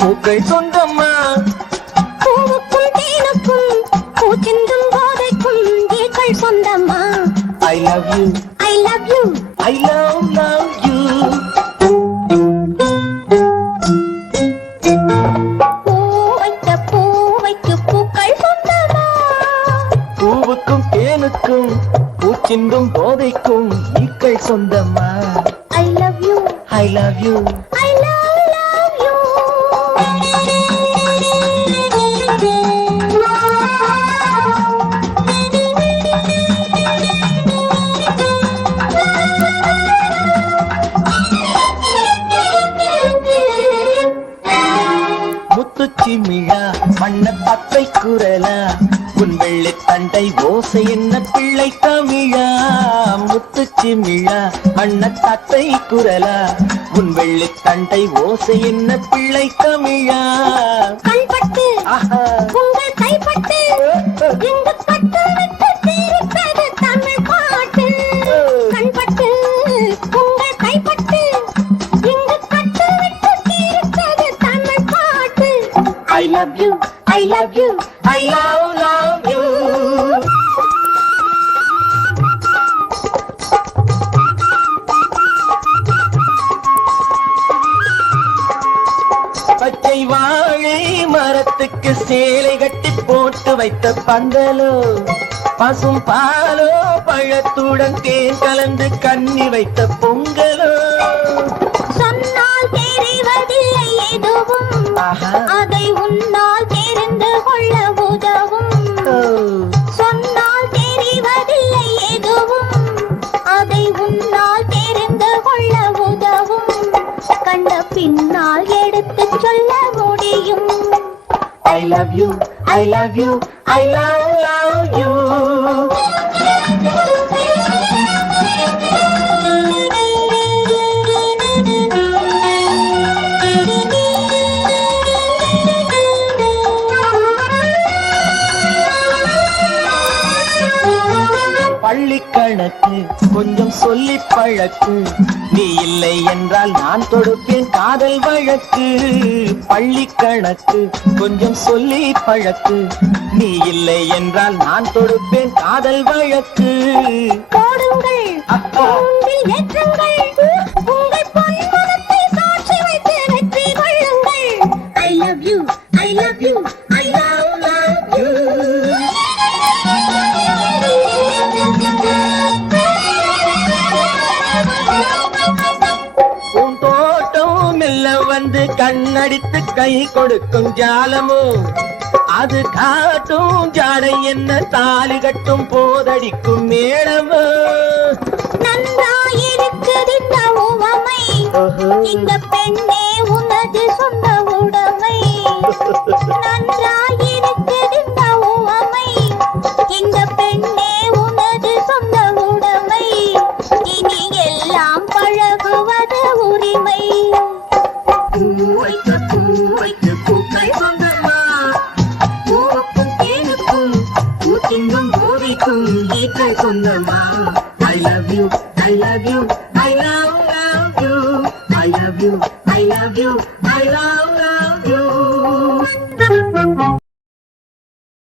பூக்கள் சொந்தம்மா பூவுக்கும் தேனுக்கும் பூச்செந்தும் போதைக்கும் ஈக்கள் சொந்தம்மா. I love you, I love you, I love you. பூவைக்கு பூக்கள் சொந்தம்மா. பூவுக்கும் தேனுக்கும் பூச்சிந்தும் போதைக்கும் ஈக்கள் சொந்தம்மா. I love you, I love you, I love you. முத்துச்சிமிழா வண்ண பத்தை குரலா உன் வெள்ளை தண்டை ஓசை என்ன பிள்ளை தமிழா. முத்துச்சிமிழா வண்ண தத்தை குரலா உன் வெள்ளை தண்டை ஓசை என்ன பிள்ளை தமிழா. கண்பட்டு உங்கள் கைப்பட்டு இங்கு பட்டு விட்டு தீர்ப்பது தமிழ் பாட்டு. கண்பட்டு உங்கள் கைப்பட்டு இங்கு பட்டு விட்டு தீர்ப்பது தமிழ் பாட்டு. I love you, I love you, I love you. பச்சை வாழை மரத்துக்கு சேலை கட்டி போட்டு வைத்த பந்தலோ பசும் பாலோ பழத்துடன் தேன் கலந்து கண்ணி வைத்த பொங்கலோ. சொன்னால் தெரிவதில்லை எதுவும் அதை உன்னால் தெரிந்து கொள்ள உதவும். சொன்னால் தெரிவதில்லை எதுவும் அதை உன்னால் தெரிந்து கொள்ள உதவும். கண்ட பின்னால் எடுத்து சொல்ல முடியும். I love you, I love you, I love you. பள்ளி கணக்கு கொஞ்சம் சொல்லி பழக்கு, நீ இல்லை என்றால் நான் தொடுப்பேன் காதல் வழக்கு. பள்ளி கணக்கு கொஞ்சம் சொல்லி பழக்கு, நீ இல்லை என்றால் நான் தொடுப்பேன் காதல் வழக்கு. போடுங்கள் அக்கௌண்டில் ஏற்றுங்கள் உங்கள் பொன்மனத்தை சாட்சி வைத்து வெற்றி கொள்ளுங்கள். I love you, I love you, I love you. பூந்தோட்டம் மெல்ல வந்து கண்ணடித்து கை கொடுக்கும் ஜாலமோ, அது காட்டும் ஜாடை என்ன தாலி கட்டும் போதடிக்கும் மேளமோ. நன்றாயிருக்குது இந்த உவமை, இந்த பெண்ணே உனது சொந்த உடைமை. நன்றாயிருக்குது இந்த உவமை, இந்த பெண்ணே உனது சொந்த உடைமை. இனி எல்லாம் பழகுவது உரிமை. பூவைக்கு பூக்கள் சொந்தமா, பூவுக்கும் தேனுக்கும் பூத்திங்கும் போதைக்கும் ஈக்கள் சொந்தமா. I love you, I love you, I love you, I love you, I love you, I love you.